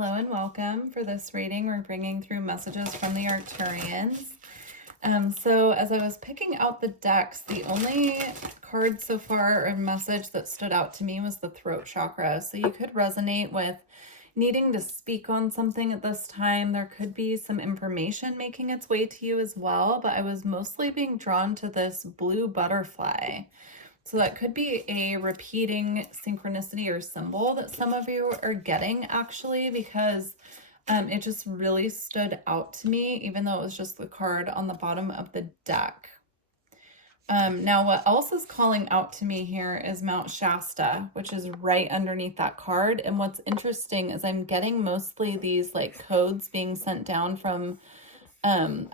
Hello and welcome. For this reading, we're bringing through messages from the Arcturians. So as I was picking out the decks, the only card so far or message that stood out to me was the throat chakra. So you could resonate with needing to speak on something at this time. There could be some information making its way to you as well, but I was mostly being drawn to this blue butterfly. So that could be a repeating synchronicity or symbol that some of you are getting actually, because it just really stood out to me, even though it was just the card on the bottom of the deck. Now what else is calling out to me here is Mount Shasta, which is right underneath that card. And what's interesting is I'm getting mostly these like codes being sent down from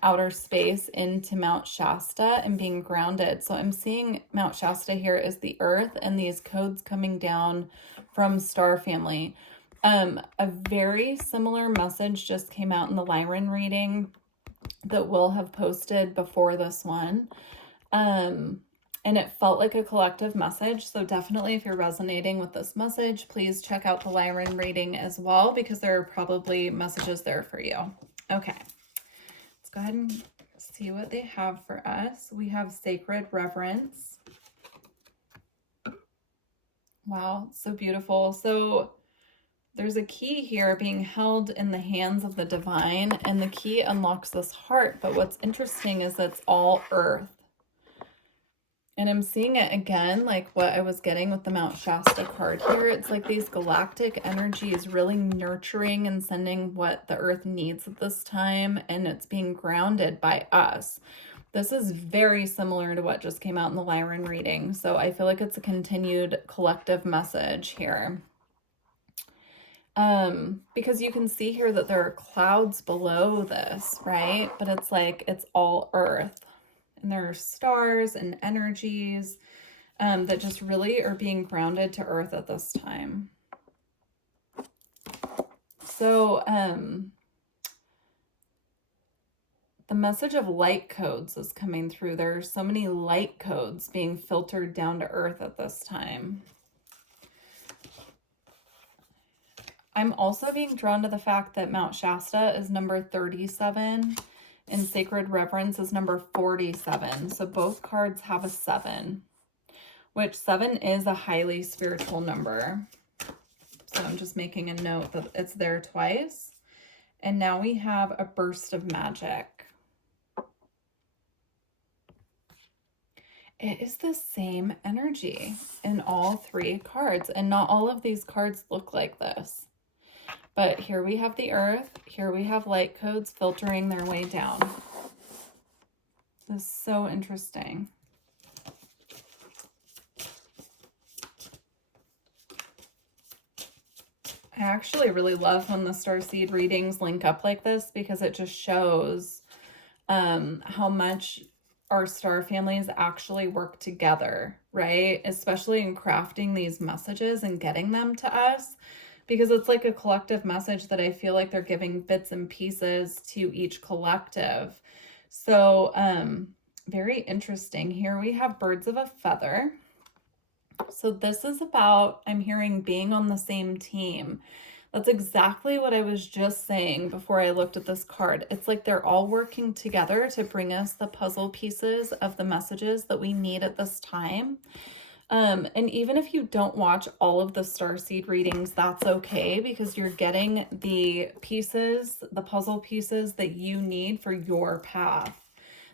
outer space into Mount Shasta and being grounded. So I'm seeing Mount Shasta here as the earth and these codes coming down from Star Family. A very similar message just came out in the Lyran reading that we'll have posted before this one. And it felt like a collective message. So definitely if you're resonating with this message, please check out the Lyran reading as well, because there are probably messages there for you. Okay. Go ahead and see what they have for us. We have sacred reverence. Wow, so beautiful. So there's a key here being held in the hands of the divine, and the key unlocks this heart. But what's interesting is it's all earth. And I'm seeing it again, like what I was getting with the Mount Shasta card here. It's like these galactic energies really nurturing and sending what the earth needs at this time, and it's being grounded by us. This is very similar to what just came out in the Lyran reading. So I feel like it's a continued collective message here. Because you can see here that there are clouds below this, right? But it's like, it's all earth. And there are stars and energies that just really are being grounded to earth at this time. So the message of light codes is coming through. There are so many light codes being filtered down to earth at this time. I'm also being drawn to the fact that Mount Shasta is number 37. And Sacred Reverence is number 47. So both cards have a 7, which 7 is a highly spiritual number. So I'm just making a note that it's there twice. And now we have a burst of magic. It is the same energy in all 3 cards, and not all of these cards look like this. But here we have the earth, here we have light codes filtering their way down. This is so interesting. I actually really love when the Starseed readings link up like this, because it just shows how much our star families actually work together, right? Especially in crafting these messages and getting them to us. Because it's like a collective message that I feel like they're giving bits and pieces to each collective. So very interesting. Here we have birds of a feather. So this is about, I'm hearing, being on the same team. That's exactly what I was just saying before I looked at this card. It's like they're all working together to bring us the puzzle pieces of the messages that we need at this time. And even if you don't watch all of the Starseed readings, that's okay, because you're getting the pieces, the puzzle pieces that you need for your path.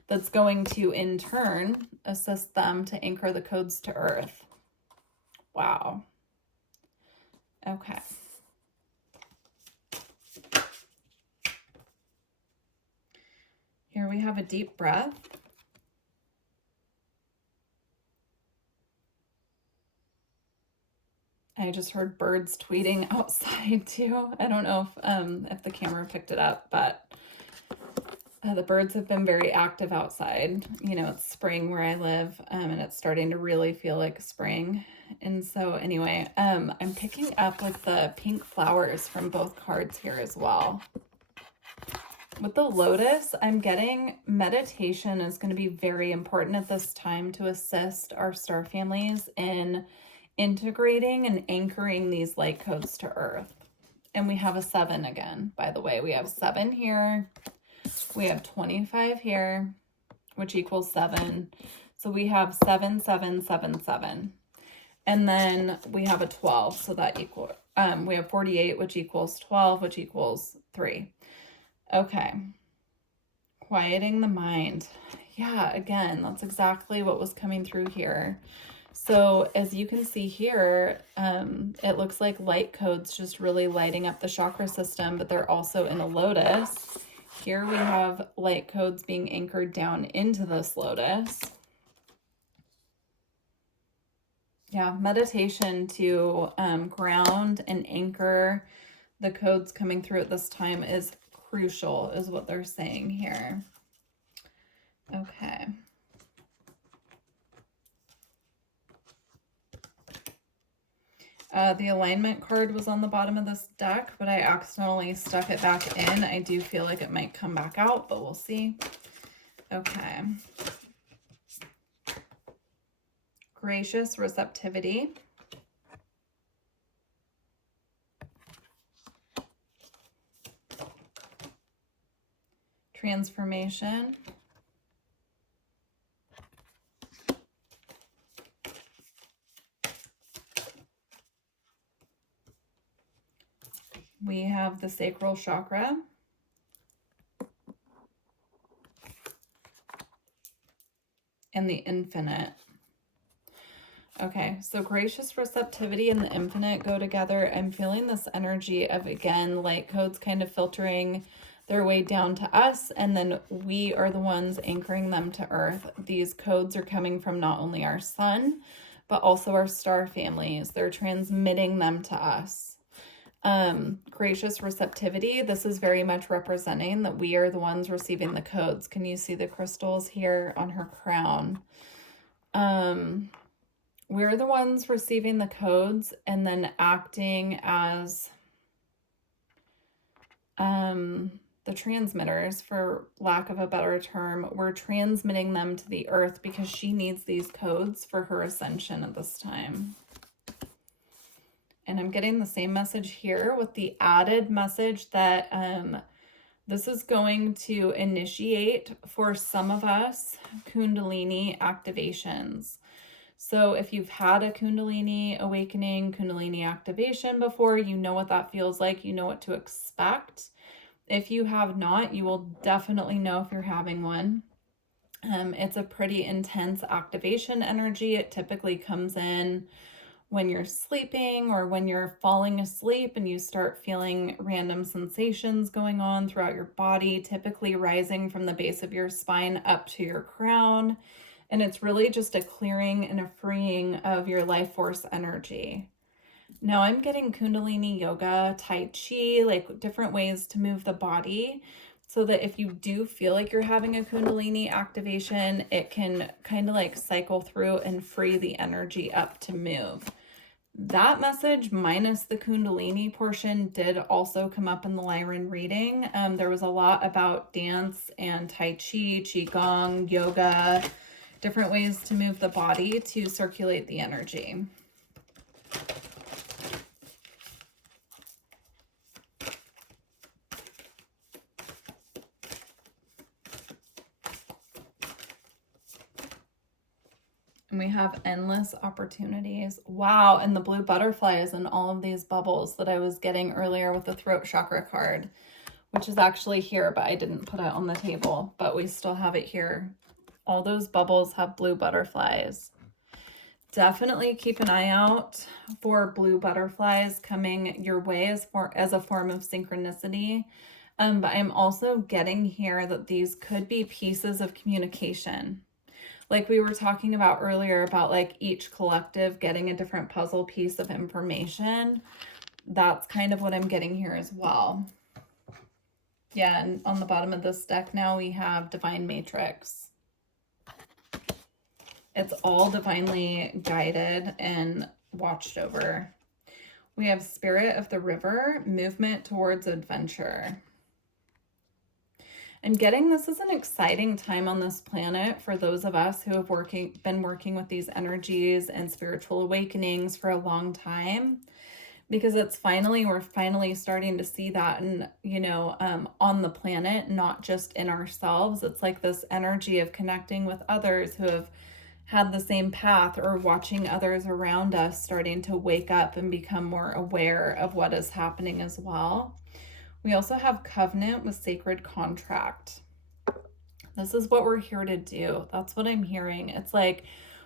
That's going to, in turn, assist them to anchor the codes to earth. Wow. Okay. Here we have a deep breath. I just heard birds tweeting outside too. I don't know if the camera picked it up, but the birds have been very active outside. You know, it's spring where I live, and it's starting to really feel like spring. And so anyway, I'm picking up like the pink flowers from both cards here as well. With the lotus, I'm getting meditation is going to be very important at this time to assist our star families in integrating and anchoring these light codes to earth. And we have a 7 again, by the way. We have 7 here. We have 25 here, which equals 7. So we have 7, 7, 7, 7. And then we have a 12, so that equals, we have 48, which equals 12, which equals 3. Okay. Quieting the mind. Yeah, again, that's exactly what was coming through here. So as you can see here, it looks like light codes just really lighting up the chakra system, but they're also in a lotus. Here we have light codes being anchored down into this lotus. Yeah, meditation to ground and anchor the codes coming through at this time is crucial, is what they're saying here. Okay. The alignment card was on the bottom of this deck, but I accidentally stuck it back in. I do feel like it might come back out, but we'll see. Okay. Gracious receptivity. Transformation. We have the sacral chakra. And the infinite. Okay, so gracious receptivity and the infinite go together. I'm feeling this energy of, again, light codes kind of filtering their way down to us, and then we are the ones anchoring them to earth. These codes are coming from not only our sun, but also our star families. They're transmitting them to us. Gracious receptivity, this is very much representing that we are the ones receiving the codes. Can you see the crystals here on her crown? We're the ones receiving the codes and then acting as the transmitters, for lack of a better term. We're transmitting them to the earth because she needs these codes for her ascension at this time. And I'm getting the same message here with the added message that this is going to initiate, for some of us, Kundalini activations. So if you've had a Kundalini awakening, Kundalini activation before, you know what that feels like. You know what to expect. If you have not, you will definitely know if you're having one. It's a pretty intense activation energy. It typically comes in when you're sleeping or when you're falling asleep and you start feeling random sensations going on throughout your body, typically rising from the base of your spine up to your crown. And it's really just a clearing and a freeing of your life force energy. Now I'm getting Kundalini yoga, Tai Chi, like different ways to move the body, so that if you do feel like you're having a Kundalini activation, it can kind of like cycle through and free the energy up to move. That message, minus the Kundalini portion, did also come up in the Lyran reading. There was a lot about dance and Tai Chi, Qigong, yoga, different ways to move the body to circulate the energy. And we have endless opportunities. Wow, and the blue butterflies and all of these bubbles that I was getting earlier with the throat chakra card, which is actually here, but I didn't put it on the table, but we still have it here. All those bubbles have blue butterflies. Definitely keep an eye out for blue butterflies coming your way as a form of synchronicity. But I'm also getting here that these could be pieces of communication. Like we were talking about earlier about like each collective getting a different puzzle piece of information. That's kind of what I'm getting here as well. Yeah, and on the bottom of this deck now we have Divine Matrix. It's all divinely guided and watched over. We have Spirit of the River, movement towards adventure. I'm getting this is an exciting time on this planet for those of us who have been working with these energies and spiritual awakenings for a long time. because we're finally starting to see that, and on the planet, not just in ourselves. It's like this energy of connecting with others who have had the same path, or watching others around us starting to wake up and become more aware of what is happening as well. We also have covenant with sacred contract. This is what we're here to do. That's what I'm hearing. It's like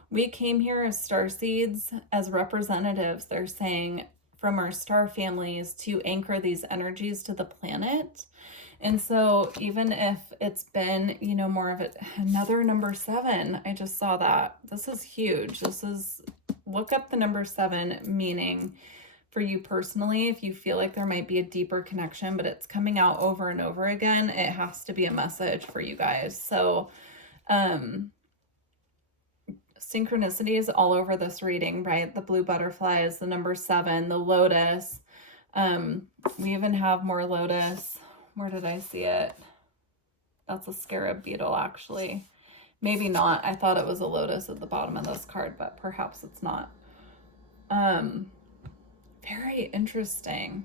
we came here as starseeds, as representatives, they're saying, from our star families to anchor these energies to the planet. And so even if it's been, more of another number 7, I just saw that. This is huge. Look up the number 7 meaning for you personally. If you feel like there might be a deeper connection, but it's coming out over and over again, it has to be a message for you guys. So, synchronicities all over this reading, right? The blue butterflies, the number 7, the lotus. We even have more lotus. Where did I see it? That's a scarab beetle, actually. Maybe not. I thought it was a lotus at the bottom of this card, but perhaps it's not. Very interesting.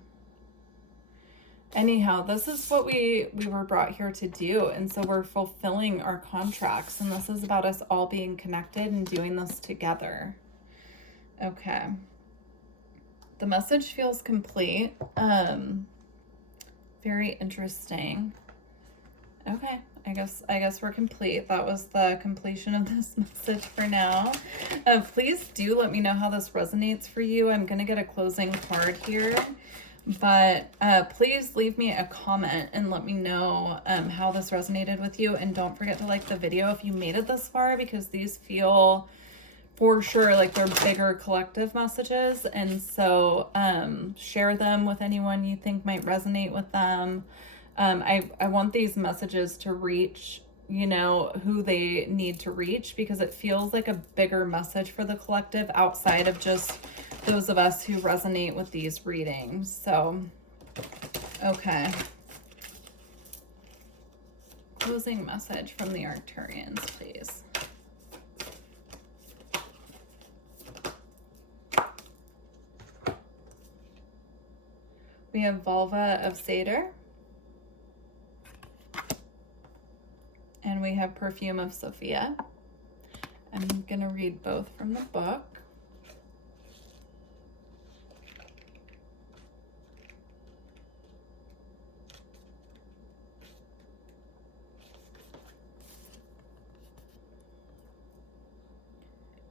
Anyhow, this is what we were brought here to do. And so we're fulfilling our contracts. And this is about us all being connected and doing this together. Okay. The message feels complete. Very interesting. Okay. I guess we're complete. That was the completion of this message for now. Please do let me know how this resonates for you. I'm going to get a closing card here, but please leave me a comment and let me know how this resonated with you. And don't forget to like the video if you made it this far, because these feel for sure like they're bigger collective messages. And so share them with anyone you think might resonate with them. I want these messages to reach, who they need to reach, because it feels like a bigger message for the collective outside of just those of us who resonate with these readings. So, okay. Closing message from the Arcturians, please. We have Vulva of Satyr. And we have Perfume of Sophia. I'm going to read both from the book.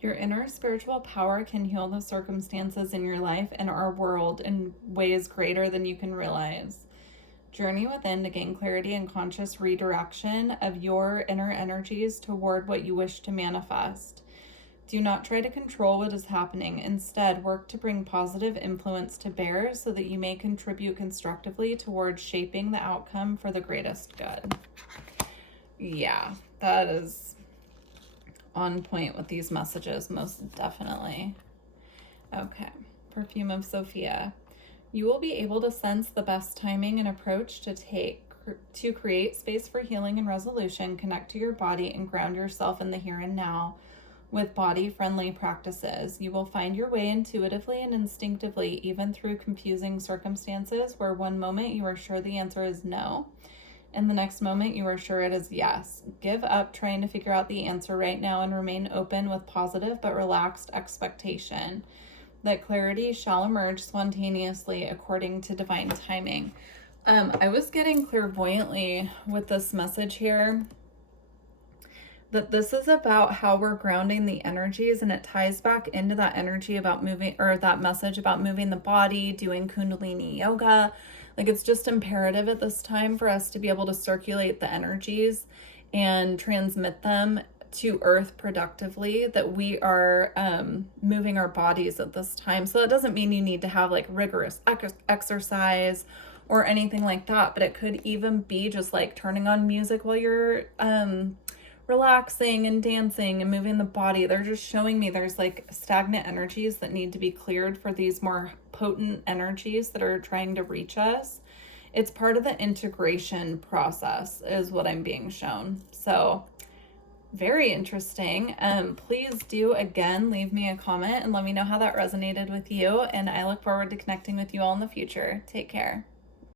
Your inner spiritual power can heal the circumstances in your life and our world in ways greater than you can realize. Journey within to gain clarity and conscious redirection of your inner energies toward what you wish to manifest. Do not try to control what is happening. Instead, work to bring positive influence to bear so that you may contribute constructively towards shaping the outcome for the greatest good. Yeah, that is on point with these messages, most definitely. Okay, Perfume of Sophia. You will be able to sense the best timing and approach to take to create space for healing and resolution. Connect to your body and ground yourself in the here and now with body-friendly practices. You will find your way intuitively and instinctively, even through confusing circumstances where one moment you are sure the answer is no, and the next moment you are sure it is yes. Give up trying to figure out the answer right now and remain open with positive but relaxed expectation that clarity shall emerge spontaneously according to divine timing. I was getting clairvoyantly with this message here that this is about how we're grounding the energies, and it ties back into that energy about moving, or that message about moving the body, doing Kundalini yoga. Like, it's just imperative at this time for us to be able to circulate the energies and transmit them to earth productively, that we are moving our bodies at this time. So that doesn't mean you need to have like rigorous exercise or anything like that, but it could even be just like turning on music while you're relaxing and dancing and moving the body. They're just showing me there's like stagnant energies that need to be cleared for these more potent energies that are trying to reach us. It's part of the integration process is what I'm being shown. So Very interesting. Please do again leave me a comment and let me know how that resonated with you. And I look forward to connecting with you all in the future. Take care.